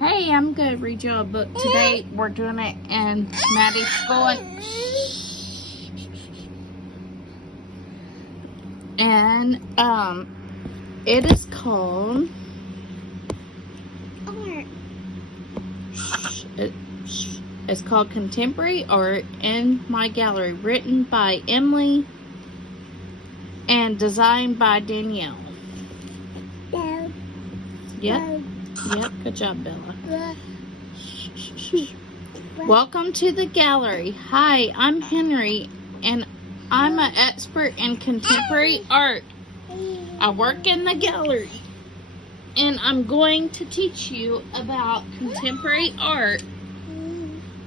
Hey, I'm gonna read you a book today. We're doing it in Maddie's school, and it is called it's called Contemporary Art in My Gallery, written by Emily and designed by Danielle. Yep, good job, Bella. Welcome to the gallery. Hi, I'm Henry, and I'm an expert in contemporary art. I work in the gallery, and I'm going to teach you about contemporary art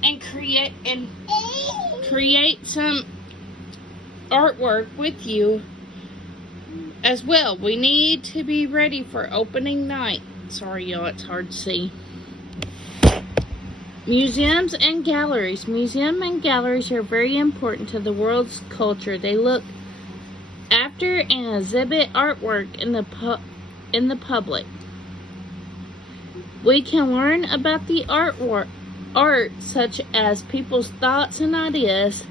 and create some artwork with you as well. We need to be ready for opening night. Sorry, y'all, it's hard to see. Museums and galleries. Museums and galleries are very important to the world's culture. They look after and exhibit artwork in the public. We can learn about the art such as people's thoughts and ideas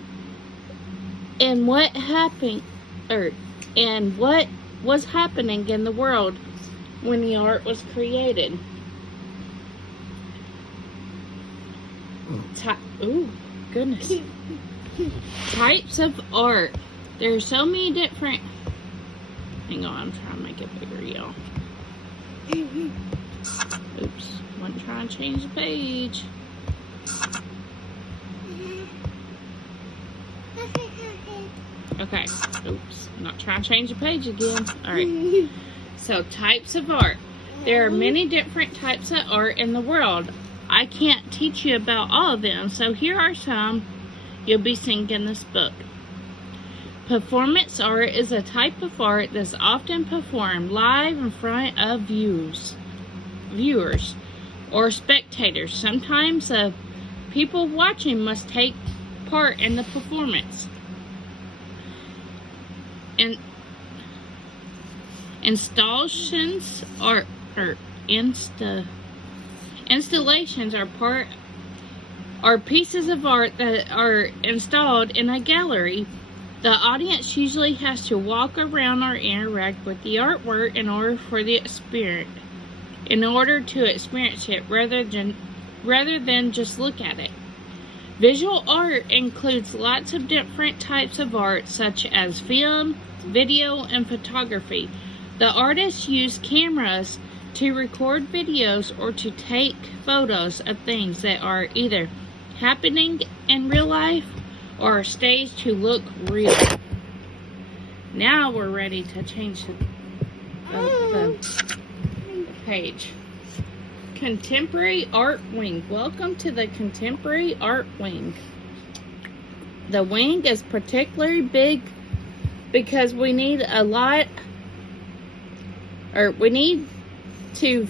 and what was happening in the world when the art was created. Oh, goodness. Types of art. There are so many different... Hang on, I'm trying to make it bigger, y'all. Oops, wasn't trying to change the page. Okay, oops, not trying to change the page again. Alright, so types of art. There are many different types of art in the world. I can't teach you about all of them, so here are some you'll be seeing in this book. Performance art is a type of art that's often performed live in front of viewers or spectators. Sometimes the people watching must take part in the performance. And installations are pieces of art that are installed in a gallery. The audience usually has to walk around or interact with the artwork in order to experience it rather than just look at it. Visual art includes lots of different types of art such as film, video, and photography. The artists use cameras to record videos or to take photos of things that are either happening in real life or are staged to look real. Now we're ready to change the page. Contemporary Art Wing. Welcome to the Contemporary Art Wing. The wing is particularly big because we need to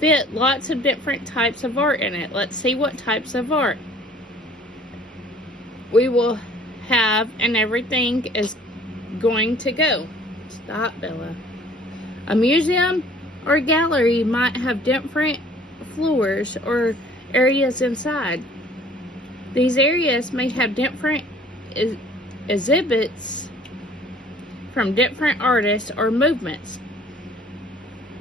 fit lots of different types of art in it. Let's see what types of art we will have, and everything is going to go. Stop, Bella. A museum or gallery might have different floors or areas inside. These areas may have different exhibits from different artists or movements.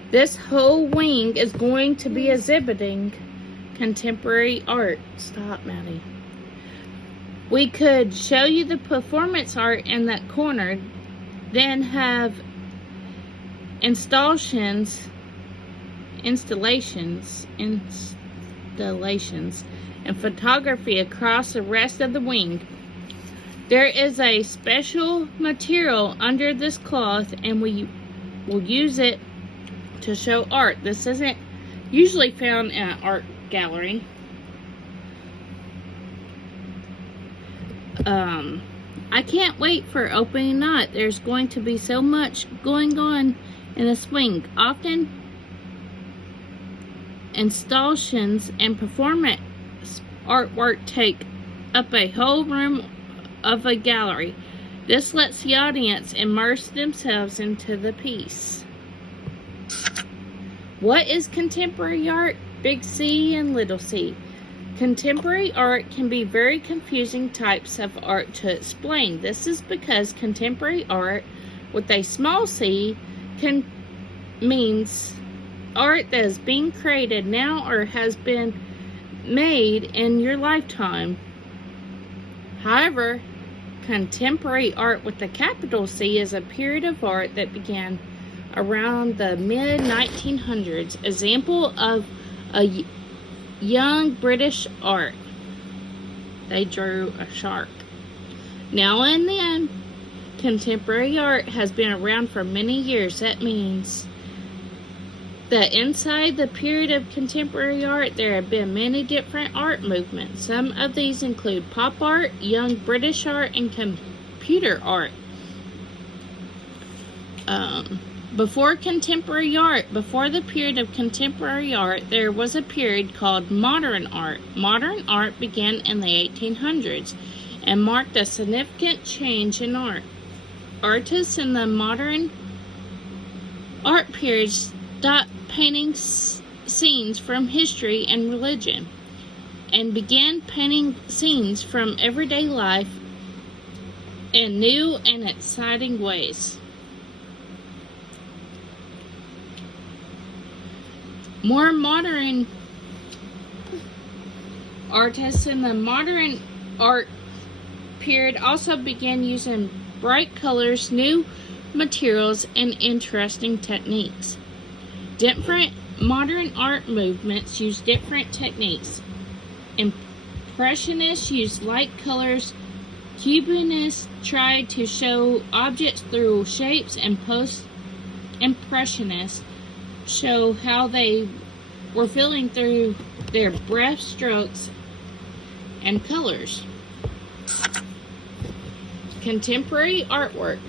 This whole wing is going to be exhibiting contemporary art. Stop, Maddie. We could show you the performance art in that corner, then have installations, and photography across the rest of the wing. There is a special material under this cloth, and we will use it to show art. This isn't usually found in an art gallery. I can't wait for opening night. There's going to be so much going on in the swing. Often installations and performance artwork take up a whole room of a gallery. This lets the audience immerse themselves into the piece. What is contemporary art? Big C and little c. Contemporary art can be very confusing types of art to explain. This is because contemporary art with a small c means art that is being created now or has been made in your lifetime. However, contemporary art with a capital C is a period of art that began around the mid-1900s. Example of a young British art. They drew a shark. Now and then, contemporary art has been around for many years. That means that inside the period of contemporary art, there have been many different art movements. Some of these include pop art, young British art, and computer art. Before the period of contemporary art, there was a period called modern art. Modern art began in the 1800s and marked a significant change in art. Artists in the modern art period stopped painting scenes from history and religion and began painting scenes from everyday life in new and exciting ways. More modern artists in the modern art period also began using bright colors, new materials, and interesting techniques. Different modern art movements use different techniques. Impressionists used light colors. Cubanists tried to show objects through shapes, and post-impressionists show how they were feeling through their brush strokes and colors. Contemporary artwork.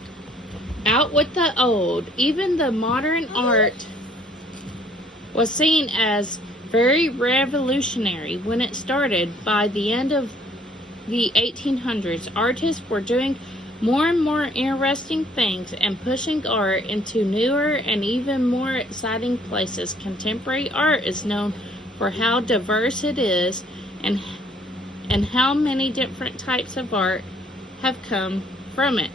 Out with the old. Even the modern art was seen as very revolutionary when it started. By the end of the 1800s, artists were doing more and more interesting things and pushing art into newer and even more exciting places. Contemporary art is known for how diverse it is and how many different types of art have come from it.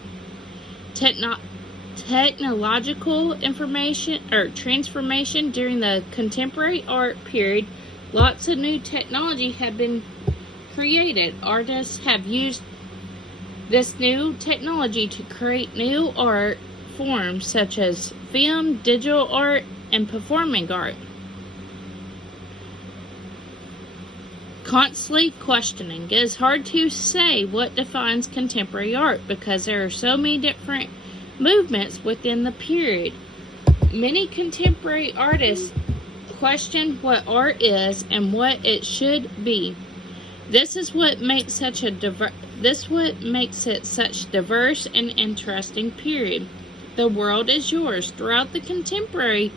Technological information or transformation during the contemporary art period, lots of new technology have been created. Artists have used this new technology to create new art forms such as film, digital art, and performing art. Constantly questioning. It is hard to say what defines contemporary art because there are so many different movements within the period. Many contemporary artists question what art is and what it should be. This is what makes it such diverse and interesting period. The world is yours. Throughout the contemporary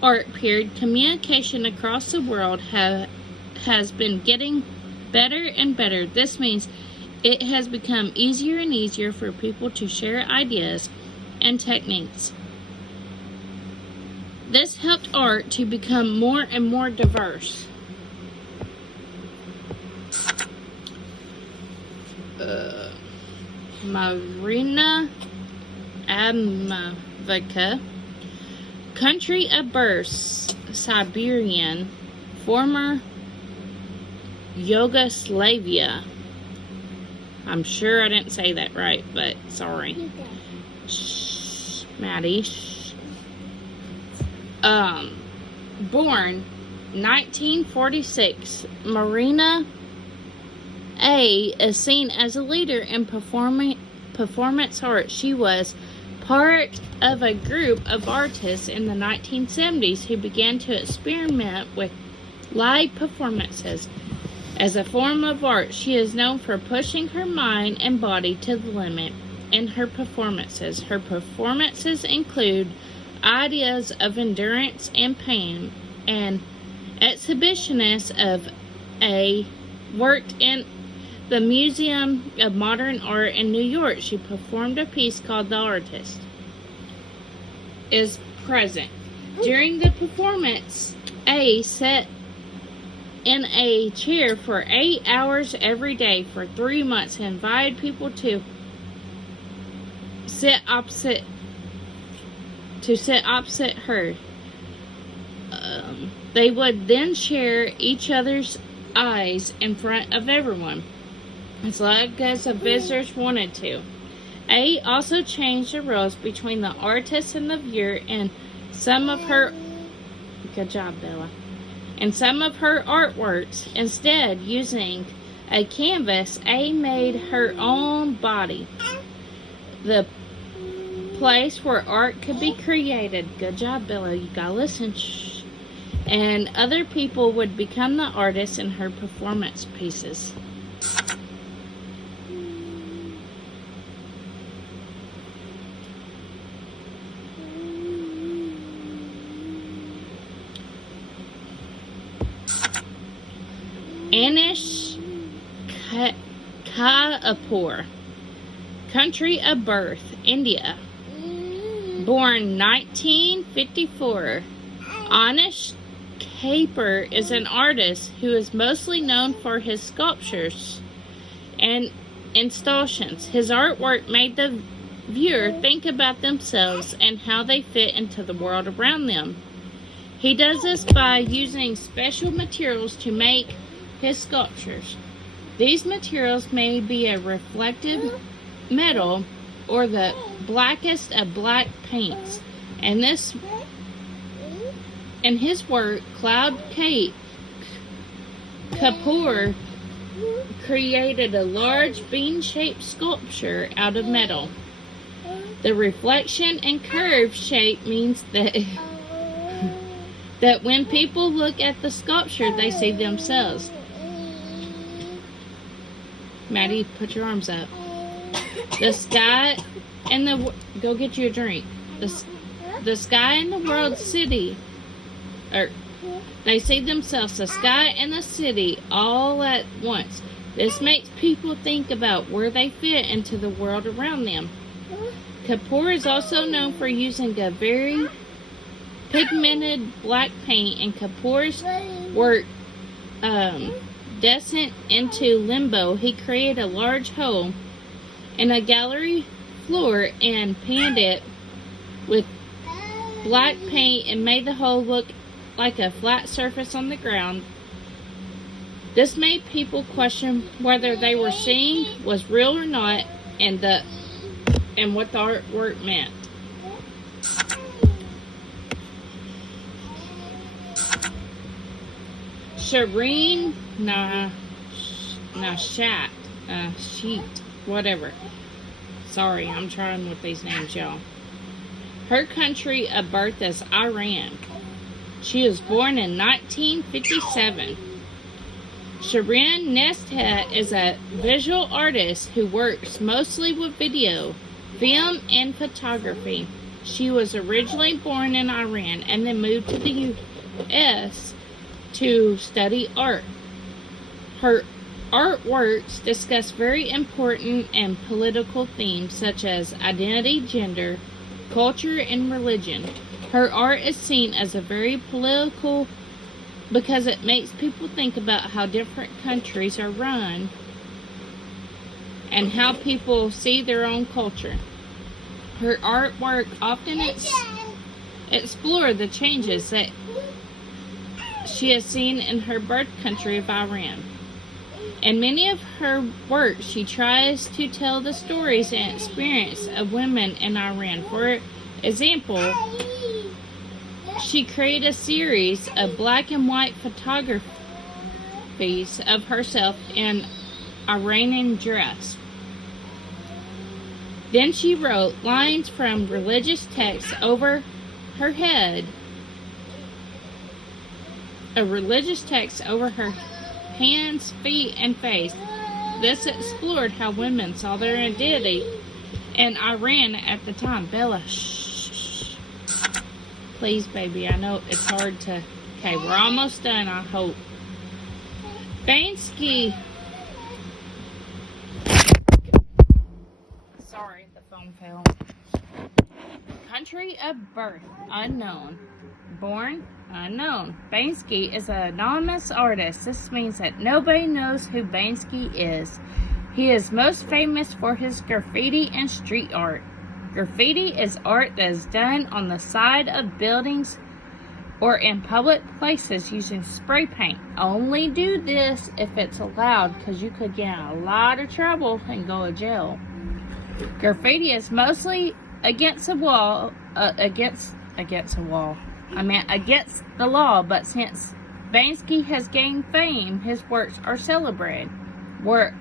art period, communication across the world has been getting better and better. This means it has become easier and easier for people to share ideas and techniques. This helped art to become more and more diverse. Marina Abramović, country of birth, Siberian, former Yugoslavia. I'm sure I didn't say that right, but sorry. Shh, Maddie. Shh. Born 1946, Marina A is seen as a leader in performance art. She was part of a group of artists in the 1970s who began to experiment with live performances. As a form of art, she is known for pushing her mind and body to the limit in her performances. Her performances include ideas of endurance and pain. An exhibitionist of A worked in the Museum of Modern Art in New York. She performed a piece called The Artist is Present. During the performance, A sat in a chair for 8 hours every day for 3 months and invited people to sit opposite her. They would then share each other's eyes in front of everyone, as long as the visitors wanted to. A also changed the rules between the artist and the viewer and some of her good job, Bella. And some of her artworks. Instead, using a canvas, A made her own body, the place where art could be created. Good job, Bella. You gotta listen. Shh. And other people would become the artists in her performance pieces. Anish Kapoor, country of birth, India. Born 1954, Anish Kapoor is an artist who is mostly known for his sculptures and installations. His artwork made the viewer think about themselves and how they fit into the world around them. He does this by using special materials to make his sculptures. These materials may be a reflective metal or the blackest of black paints. And in his work, Cloud Kapoor created a large bean-shaped sculpture out of metal. The reflection and curved shape means that when people look at the sculpture, they see themselves. Maddie, put your arms up. The sky and go get you a drink. The sky and the world city, they see themselves, the sky and the city, all at once. This makes people think about where they fit into the world around them. Kapoor is also known for using a very pigmented black paint, and Kapoor's work descent into limbo. He created a large hole in a gallery floor and painted it with black paint and made the hole look like a flat surface on the ground. This made people question whether they were seeing was real or not, and what the artwork meant. Shireen Nashat, Sheet, whatever. Sorry, I'm trying with these names, y'all. Her country of birth is Iran. She was born in 1957. Shireen Nashat is a visual artist who works mostly with video, film, and photography. She was originally born in Iran and then moved to the U.S. to study art. Her artworks discuss very important and political themes such as identity, gender, culture, and religion. Her art is seen as a very political because it makes people think about how different countries are run and how people see their own culture. Her artwork often explores the changes that she has seen in her birth country of Iran. In many of her works, she tries to tell the stories and experience of women in Iran. For example, she created a series of black and white photographies of herself in Iranian dress. Then she wrote lines from religious texts over her head, a religious text over her hands, feet, and face. This explored how women saw their identity in Iran at the time. Bella, shh. Please, baby, I know it's hard to... Okay, we're almost done, I hope. Bansky. Sorry, the phone fell. Country of birth, unknown. born? Unknown. Banksy is an anonymous artist. This means that nobody knows who Banksy is. He is most famous for his graffiti and street art. Graffiti is art that is done on the side of buildings or in public places using spray paint. Only do this if it's allowed, because you could get in a lot of trouble and go to jail. Graffiti is mostly against the wall, against the law, but since Banksy has gained fame, his works are celebrated. Where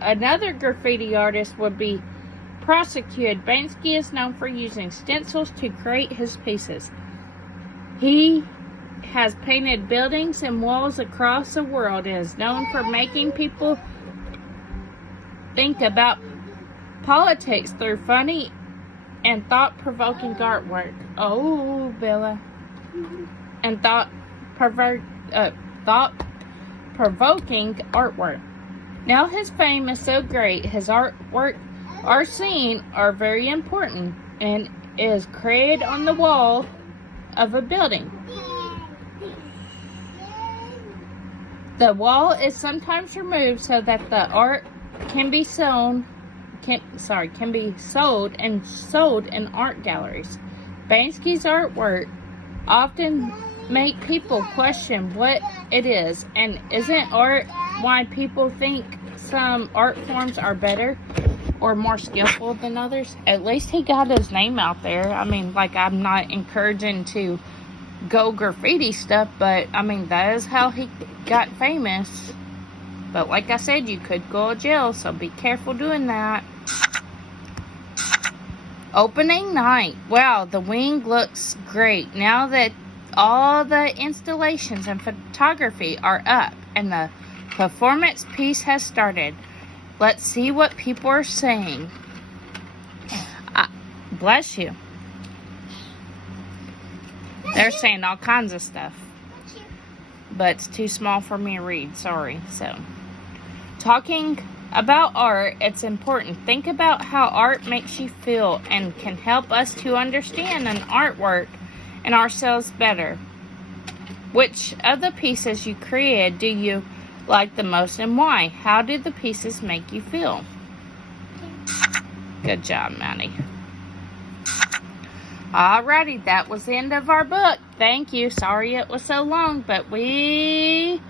another graffiti artist would be prosecuted, Banksy is known for using stencils to create his pieces. He has painted buildings and walls across the world and is known for making people think about politics through funny and thought-provoking artwork. Oh, Bella. And thought-provoking artwork. Now his fame is so great, his artwork are seen are very important and is created on the wall of a building. The wall is sometimes removed so that the art can be sold and sold in art galleries. Banksy's artwork often make people question what it is, and isn't art why people think some art forms are better or more skillful than others? At least he got his name out there. I mean, like, I'm not encouraging to go graffiti stuff, but I mean, that is how he got famous. But like I said, you could go to jail, so be careful doing that. Opening night. Wow, the wing looks great now that all the installations and photography are up and the performance piece has started. Let's see what people are saying. Bless you. They're saying all kinds of stuff, but it's too small for me to read. Sorry. So, talking about art, it's important. Think about how art makes you feel and can help us to understand an artwork and ourselves better. Which of the pieces you created do you like the most and why? How did the pieces make you feel? Good job, Maddie. Alrighty, that was the end of our book. Thank you. Sorry it was so long, but we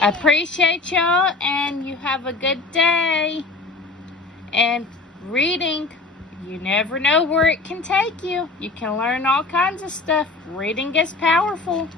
appreciate y'all, and you have a good day. And reading, you never know where it can take you. You can learn all kinds of stuff. Reading is powerful.